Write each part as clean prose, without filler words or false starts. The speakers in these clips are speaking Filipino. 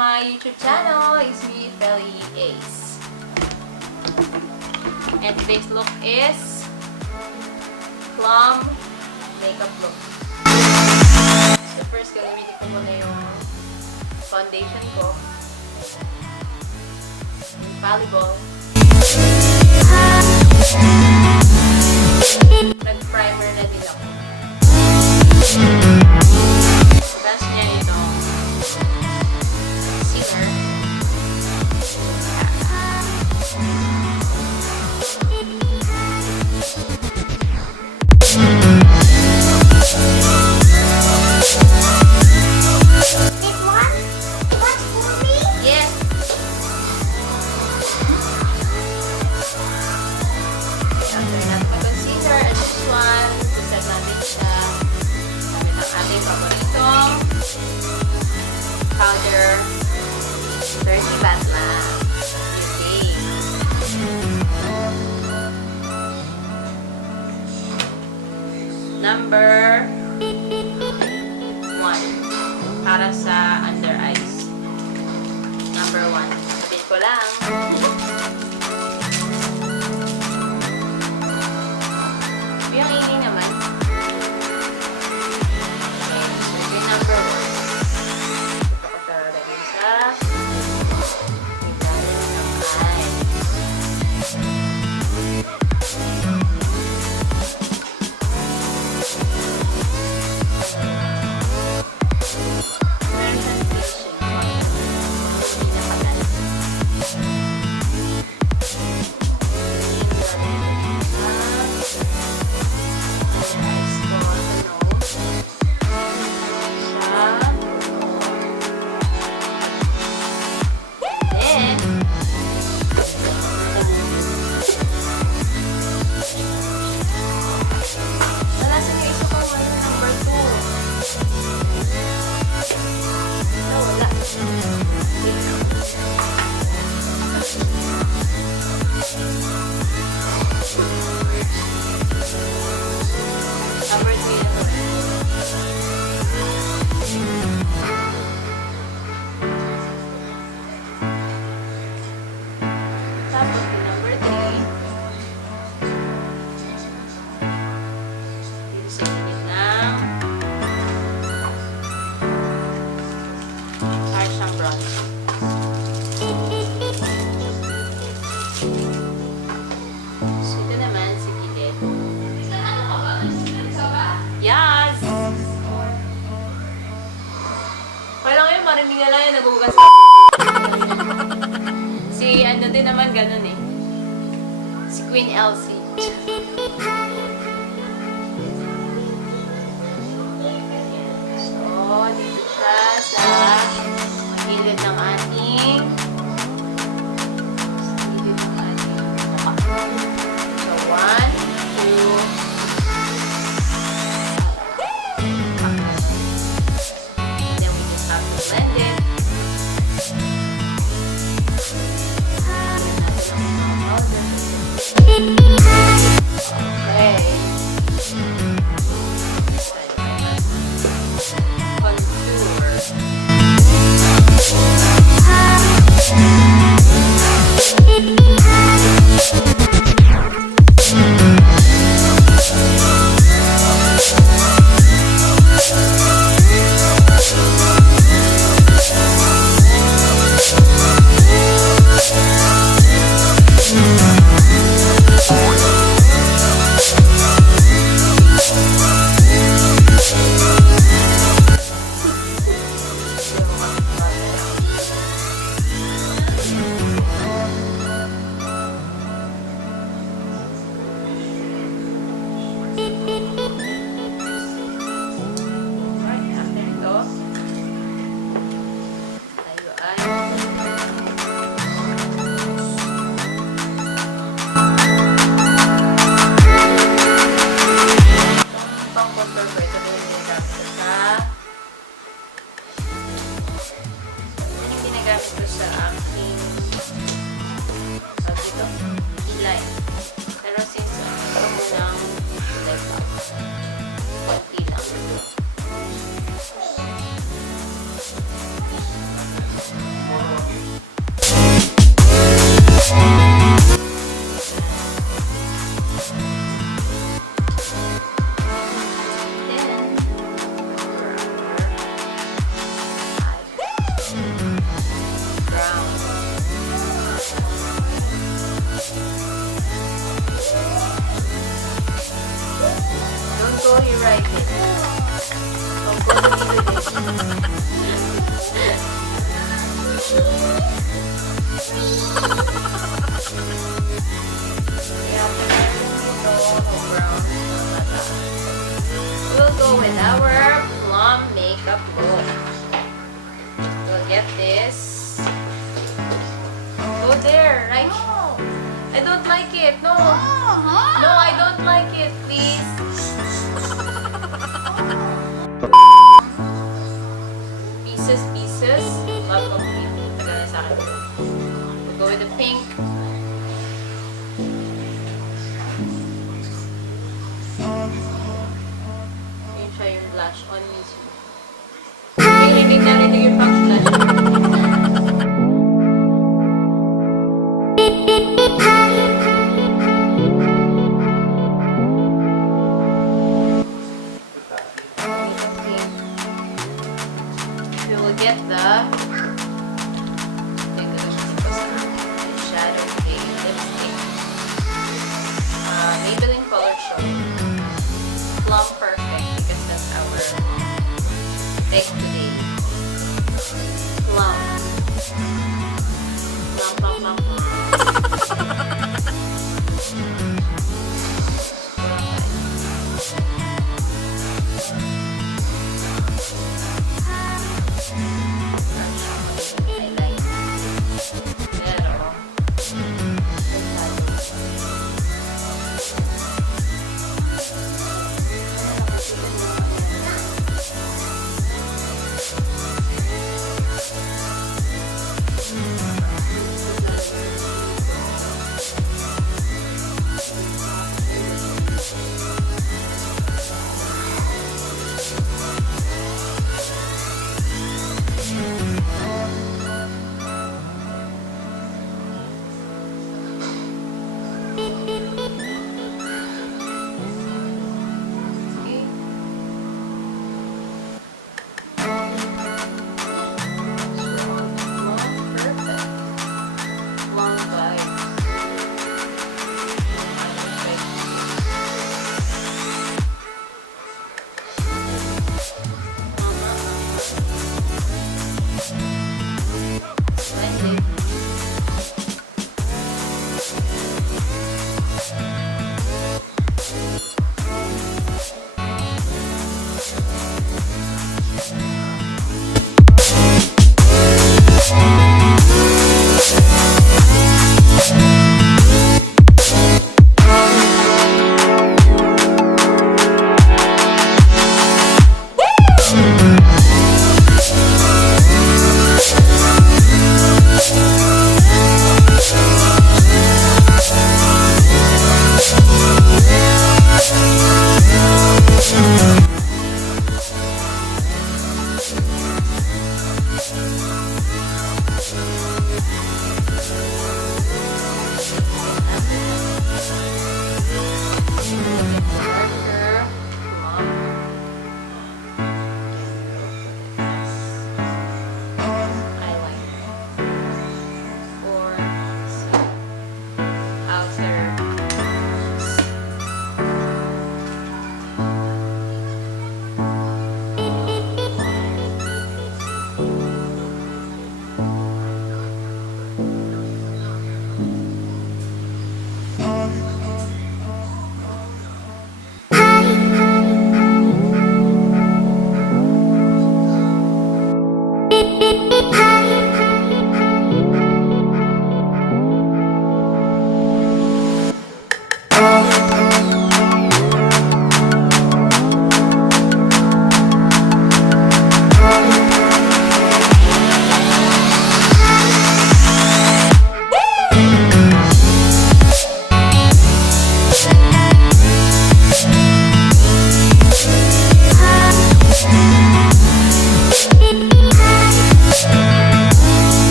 my YouTube channel. It's me, Felie Ace. And today's look is Plum makeup look. So first, gagamitin ko muna yung foundation ko. Infallible. Nag-primer na din ako. Tapos niya itong concealer. Yes. After natin mag-concealer, and this one, set natin siya gamit ang ating paboritong powder, Dirty Batman. Okay. Number 1 para sa under eyes. Number 1. Sabihin ko lang. Yung ini naman. Okay, so yung number 1. Pagkakalagay sa ilalim ng eyes. Number 3 Tapos number 3 dito sa gilid ng harsh ang bronze. So ito naman sa gilid. Yes! Okay lang yun, marinig na lang yung nagugas. Si ano din naman ganun eh. Si Queen Elsie. So, dito siya sa gilid ng ating mukha. So, 1, 2, blend it. Powder. look. We'll get this. Go there, right? No. I don't like it. No. Oh, No, I don't like it. Please. Pieces. Love complete. Tagal na sa akin. We'll go with the pink. Yun siya yung blush on mismo. Narinig yung pang-blush. We will get the shadow shade lipstick. Maybelline Color Show. Plum Perfect because that's our pick today. Plum. Plum.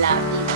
labi.